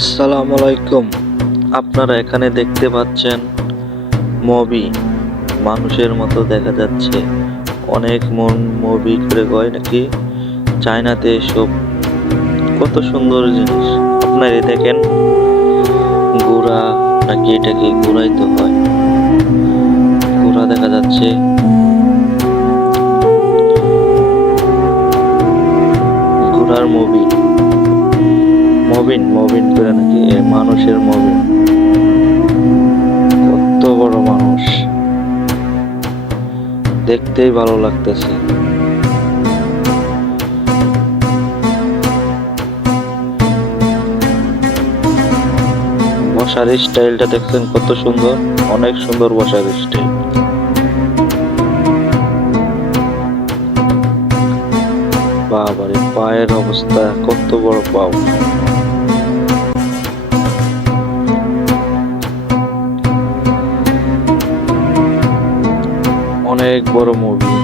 আসসালামু আলাইকুম আপনারা এখানে দেখতে পাচ্ছেন মবি মানুষের মতো দেখা যাচ্ছে। অনেক মন মবি করে গয় নাকি? চায়নাতে এসব কত সুন্দর জিনিস। আপনারা দেখেন। ঘোড়া নাকি এটাকে ঘোড়াই তো হয়। ঘোড়া দেখা যাচ্ছে। ঘোড়ার মুভি। মবিন মবিন করে নাকি? মানুষের মবিন। কত বড় মানুষ। দেখতেই ভালো লাগতেছে। বসার স্টাইলটা দেখছেন কত সুন্দর। অনেক সুন্দর বসার স্টাইল। বাবারে, পায়ের অবস্থা, কত বড় পাও অনেক বড় মুভি।